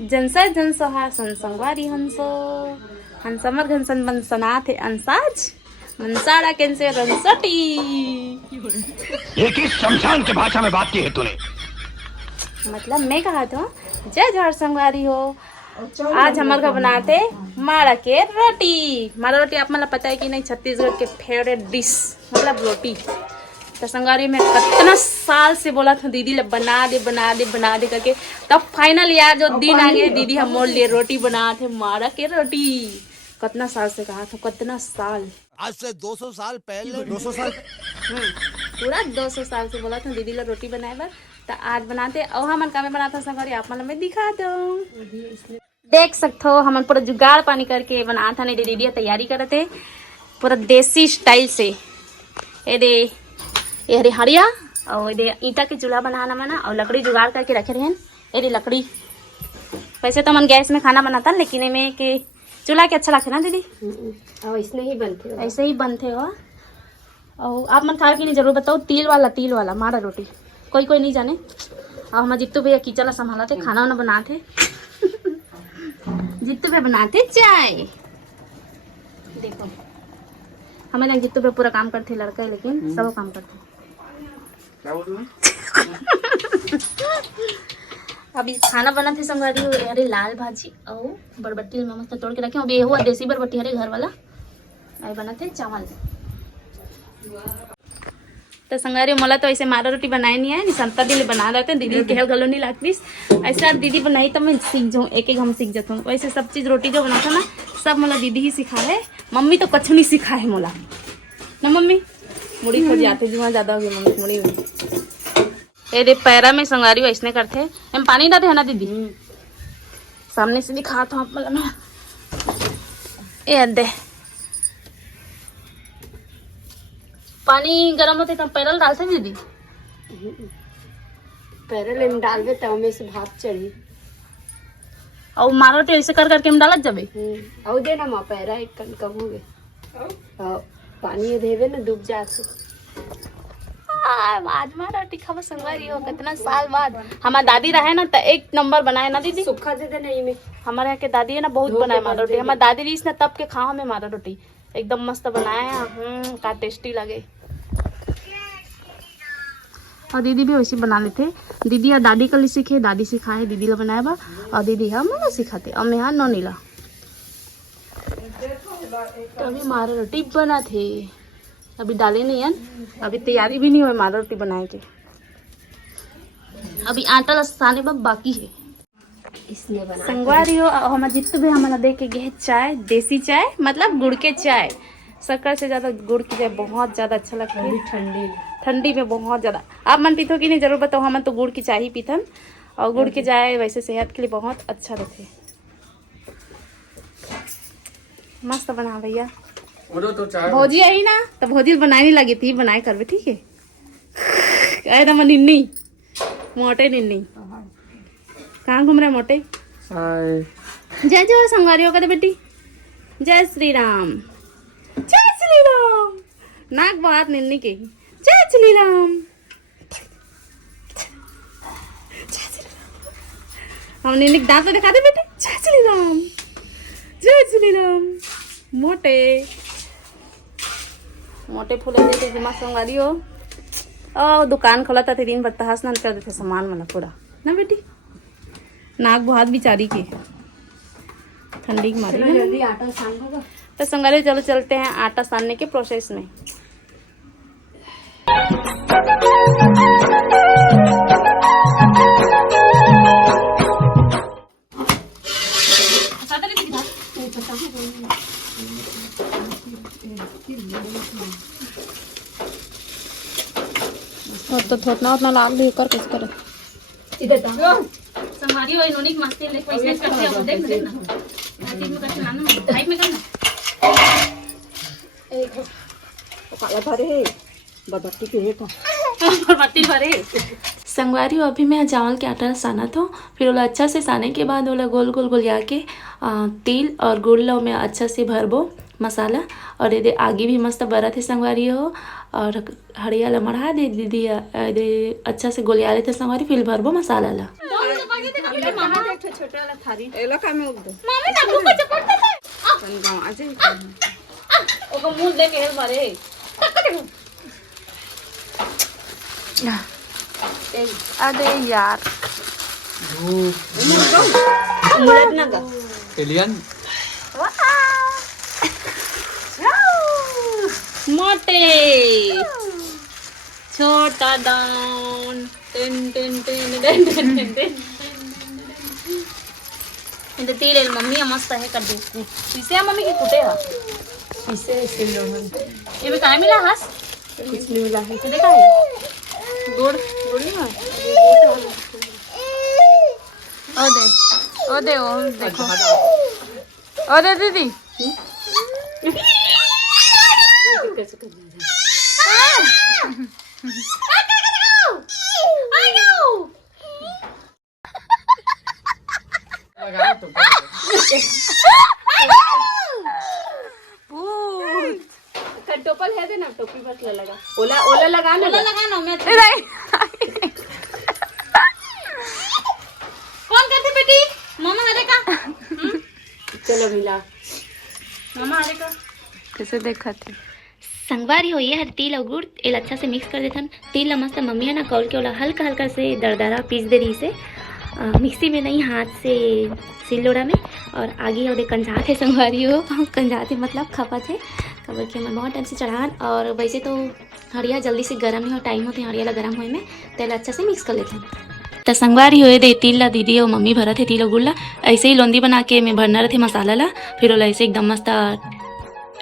जनसा जनसो हा संसंगवारी हंसो हंसमर घनसन बनसना थे अंसाज मनसाड़ा कैंसे रंसटी। ये किस शमशान की भाषा में बात की है तूने? मतलब मैं कहा था जय जहर संगवारी हो। आज हमारे घर बनाते माड़ा के रोटी। माड़ा रोटी आप मतलब पता है कि नहीं, छत्तीसगढ़ के फेवरेट डिश मतलब रोटी। तो संगवारी में कितना साल से बोला था दीदी ले बना दे बना दे बना दे करके, तब फाइनल यार जो दिन आ गए दीदी हम मोड़ लिए रोटी बना थे माड़ा के रोटी। कितना साल से कहा था, कितना साल, आज से 200 साल पहले 200 साल पूरा 200 साल से बोला था दीदी ला रोटी बनाए बर। तो आज बनाते और हम का में बनाता संगवारी आप मतलब मैं दिखा दो। देख सकते हो हम पूरा जुगाड़ पानी करके बना था। नहीं दीदी तैयारी करते पूरा देसी स्टाइल से। ये दे ये हरी हरिया और ये ईटा के चूल्हा बनाना मना और लकड़ी जुगाड़ करके रखे रहे। ये दे लकड़ी, वैसे तो मन गैस में खाना बनाता लेकिन इनमें के चूल्हा के अच्छा लगता ना दीदी। और इसमें ही बनते हो, ऐसे ही बनते हो। और आप मन खाए की नहीं जरूर बताओ, तिल वाला माड़ा रोटी कोई कोई नहीं जाने। और हम जित्तू भैया किचन ला संभालते खाना वाना बनाते जित्तू भैया बनाते चाय। देखो हमें ना जित्तू भैया पूरा काम करते लड़का है लेकिन सब काम करते। अभी खाना बनाते संगवारी हो अरे लाल भाजी और बरबट्टी मस्त तोड़ के रखे। अभी ये हुआ देसी बरबट्टी हरे घर वाला आई बनाते चावल। तो संगवारी मला तो ऐसे मारा रोटी बनाए नहीं है, संता दीदी बना रहते दीदी के गलो नहीं लगती ऐसा दीदी बनाई तो मैं सीख जाऊँ, एक एक हम सीख जाता हूँ। वैसे सब चीज़ रोटी जो बनाता ना सब मला दीदी ही सिखा है, मम्मी तो कछु नहीं सिखा है मोला ना। मम्मी मुड़ी खोज जाते जुआ ज़्यादा हो गई मम्मी मुड़ी में। ये दे पैरा में संगवारी ऐसने करते हम पानी डालते है ना दीदी, सामने से दिखा था आप मतलब ना। ये दे पानी गरम होते तब पैरल डालते दीदी। पैरल में डालबे तो में से भाप चढ़ी और मारो तो ऐसे कर करके हम डालत जाबे। और देना माँ पैरा एक कन कम हो गए और पानी देवे ना डूब जाते। आज मारा रोटी खावा संगवारी हो कितना साल बाद। हमारी दादी रहे ना तो एक नंबर बनाए ना दीदी। सूखा दे देना ये में हमारे यहाँ के दादी है ना बहुत बनाए मारा रोटी। हमारी दादी रही ना तब के खाओ में मारा रोटी एकदम मस्त बनाया। का टेस्टी लगे। और दीदी भी वैसे बना लेते। दीदी या दादी का लिए सीखे, दादी सिखाए दीदी ला बनाए बा और दीदी हम ना सिखाते और मैं यहाँ नो नीला। तो अभी मारा रोटी बना थे, अभी डाले नहीं है, अभी तैयारी भी नहीं हुई मारा रोटी बनाए के। अभी आटा लसाने में बाकी है। इसने बना संगवारी हो हमारे जितने भी हमारा दे के गए चाय, देसी चाय मतलब गुड़ के चाय। शक्कर से ज़्यादा गुड़ की चाय बहुत ज़्यादा अच्छा लगता है। ठंडी में बहुत ज़्यादा। आप मन पीते हो कि नहीं जरूर बताओ। हम तो गुड़ की चाय ही पीतन और गुड़ की चाय वैसे सेहत के लिए बहुत अच्छा रहते। मस्त बना भैया। भौजी आई ना तो भौजी बनाने लगी थी, बनाए करवे ठीक है। अरे ना निन्नी मोटे निन्नी कहाँ घूम रहे मोटे। जय जय संगवारी हो बेटी। जय श्री राम, जय श्री राम। नाक बात निन्नी के जय श्री राम। हम निन्नी दांत तो दिखा दे बेटी। जय श्री राम, जय श्री राम। मोटे मोटे फूले देते दिमाग संगवारी हो। और दुकान खोला था दिन भर तहस नहस कर देते सामान वाला पूरा ना बेटी। नाक बहुत बिचारी की ठंडी की मारी जल्दी आटा सान होगा। तो संगारे चलो चलते हैं आटा सानने के प्रोसेस में। तो थोड़ा उतना लाग भी कर कैसे करे इधर संगवारी हो इन्होंने मस्ती ले कोई सेट करते हो देख ना तीन में करके लाना हाइट में करना एक काला भरे है बदती के है बत्ती भरे। संगवारी हो अभी मैं चावल के आटा साना था, फिर ओला अच्छा से साने के बाद ओला गोल गोल गोलिया के तेल और गुड़ लो में अच्छा से भरबो मसाला और ये आगे भी मस्त बरत है संगवारी हो और हड़िया ला मढ़ा दे दीदी अच्छा से गोलिया लेते संगवारी फिर भरबो मसाला ला छोटा वाला थारी एला का में उगदो मम्मी ना भूख चपड़ते थे तन गांव आजे ओको मुंह दे के हेल मारे अरे यार मुरत ना गा एलियन मोटे छोटा down tin tin tin tin tin tin tin इंदे तीले मम्मी मस्त है कर दे इसे मम्मी की कुटे है इसे लो ये में काय मिला हस कुछ नहीं मिला है इसे देखा है गुड़ गुड़ नहीं है ओ दे ओ देखो ओ दे दीदी कैसे कर लगा तो टोपल है दे ना टोपी बस लगा ओला ओला लगा ना लगाना मैं कौन करती बेटी मामा हरे का चलो मिला मामा हरे का कैसे देखा थे संगवारी हो ये हर तिल और गुड़ एल अच्छा से मिक्स कर देथन तिल मस्त मम्मी ना कौल के ओला हल्का हल्का से दरदरा पीस दे रही से मिक्सी में नहीं हाथ से सिलोड़ा में और आगे और कंजात है संगवारी हो कंजात है मतलब खपत है खबर के मैं बहुत टाइम से चढ़ान और वैसे तो हड़िया जल्दी से गर्म नहीं हो टाइम होते हड़िया ला गर्म हुए में तेल अच्छा से मिक्स कर लेते हैं तो संगवारी हुए दे तिल ला दीदी और मम्मी भरत है तिल और गुड़ ला ऐसे ही लोंदी बना के मैं भरना रहे मसाला ला फिर ओला ऐसे एकदम मस्त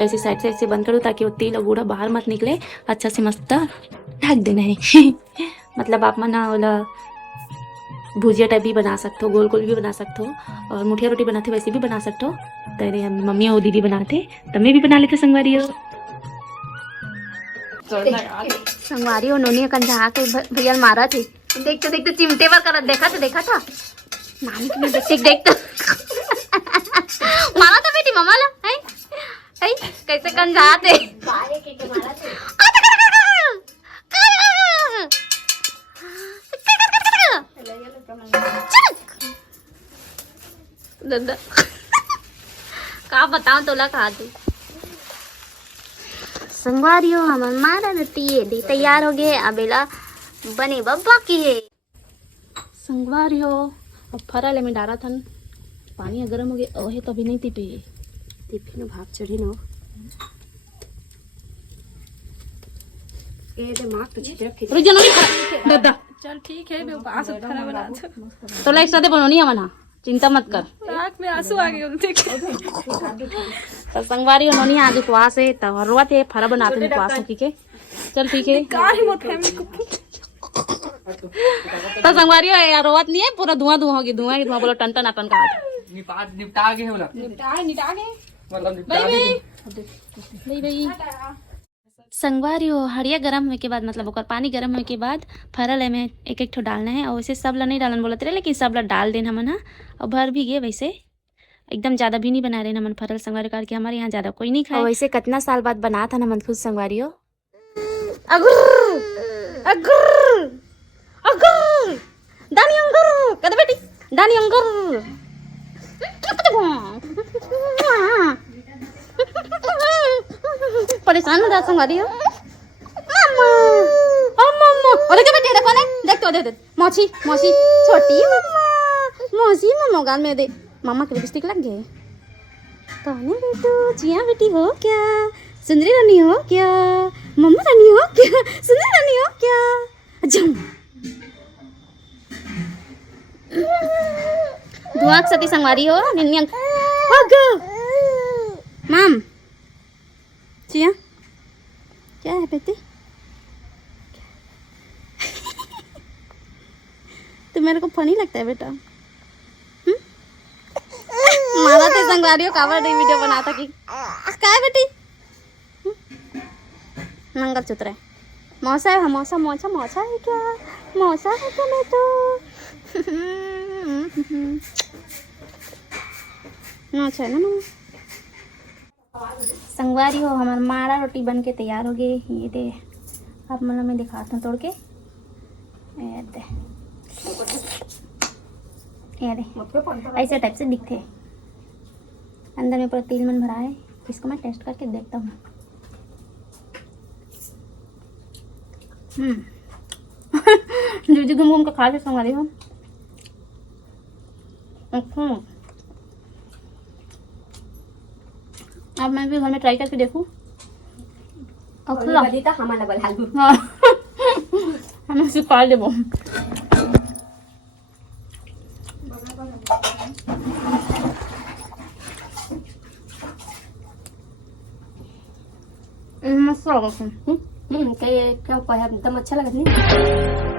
ऐसे साइड से ऐसे बंद करूँ ताकि वो तिल और गुड़ा बाहर मत निकले अच्छा से मस्त ढक देना है मतलब आप मना ओला भुजिया टाइप भी बना सकते हो गोल गोल भी बना सकते हो और मुठिया रोटी बनाते वैसे भी बना सकते हो तेरे मम्मी और दीदी बनाते तो मैं भी बना लेते संगवारी हो संगवारी हो नोनी कंधा के भैया मारा थे देखते देखते चिमटे पर कर देखा था नानी के देखते देखते मारा था बेटी मामा ला है कैसे कंधाते का बताऊं तोला खा दे संगवारी हो हम मारा रहती है दी तैयार हो गए अबेला बने बब्बा की है संगवारी हो अब फरा में डारा था पानी गर्म हो गया ओहे तो अभी नहीं तिपे टिफिन भाप चढ़ी ना ए दे मां तो छिटक के रुक जानो नहीं दादा चल ठीक है मैं पास खाना बना तोला एक साथ बनोनी है मना चिंता मत कर आँख में आंसू आ गए उनसे तो संगवारी उन्होंने आज उपवास है तब रोते है फरा बनाते हैं उपवास की के चल ठीक है तो संगवारी यार रोवत नहीं है पूरा धुआं धुआं होगी धुआं ही धुआं बोलो टन टन अपन का निपटा गए होला निपटा गए मतलब निपटा गए भाई भाई संगवारी हो हड़िया गर्म होने के बाद मतलब ओकर पानी गर्म होने के बाद फरल है में एक एक ठो डालना है और वैसे सब ला नहीं डालन बोलते रहे लेकिन सब ला डाल देना मन और भर भी गए वैसे एकदम ज़्यादा भी नहीं बना रहे नमन फरल संगवारी करके हमारे यहाँ ज़्यादा कोई नहीं खाए वैसे कितना साल बाद बना था नमन खुद संगवारी हो दानी अंगूर कद बेटी दानी अंगूर परेशान हो जाता संगवारी हो मम्मा ओ मम्मा अरे क्या बेटे देखो ना देख तो दे मौसी मौसी छोटी मम्मा मौसी मम्मा गाल में दे मम्मा के लिपस्टिक लग गए तो ने बेटू जिया बेटी हो क्या सुंदरी रानी हो क्या मम्मा रानी हो क्या सुंदरी रानी हो क्या जम धुआं सती संगवारी हो निन्या भागो मम जिया क्या है बेटी तो मेरे को फनी लगता है बेटा मारा थे संगवारियों कावर डे वीडियो बनाता कि क्या है बेटी नंगल चुतरा मौसा है मौसा मौसा मौसा है क्या मौसा है क्या मैं तो मौसा है ना संगवारी हो हमारा माड़ा रोटी बन के तैयार हो गई। ये दे आप मतलब मैं दिखाता हूँ तोड़ के। ये दे ऐसे टाइप से दिखते हैं। अंदर में पूरा तेल मन भरा है। इसको मैं टेस्ट करके देखता हूँ। जूजी घूम घूम के खा के संगवारी हो। अब मैं भी घर में ट्राई करके देखूँ। और खुला हमारा बना दूँ। हाँ हमें सिखा दे वो। मस्त लगा। क्या एकदम अच्छा लगा नहीं।